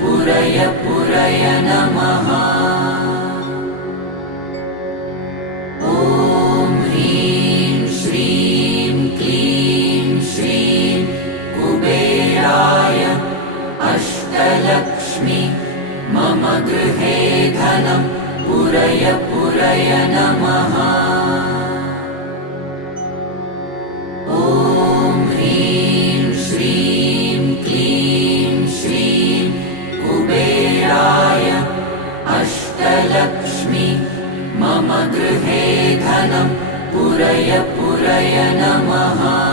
पुरय पुरय नमः। ॐ ह्रीं श्रीं क्लीं श्रीं कुबेराय अष्टलक्ष्मी मम गृहे धनं पुरय पुरय नमः। ॐ ह्रीं श्रीं क्लीं श्रीं कुबेराय अष्टलक्ष्मी मम गृहे धनं पुरय पुरय नमः।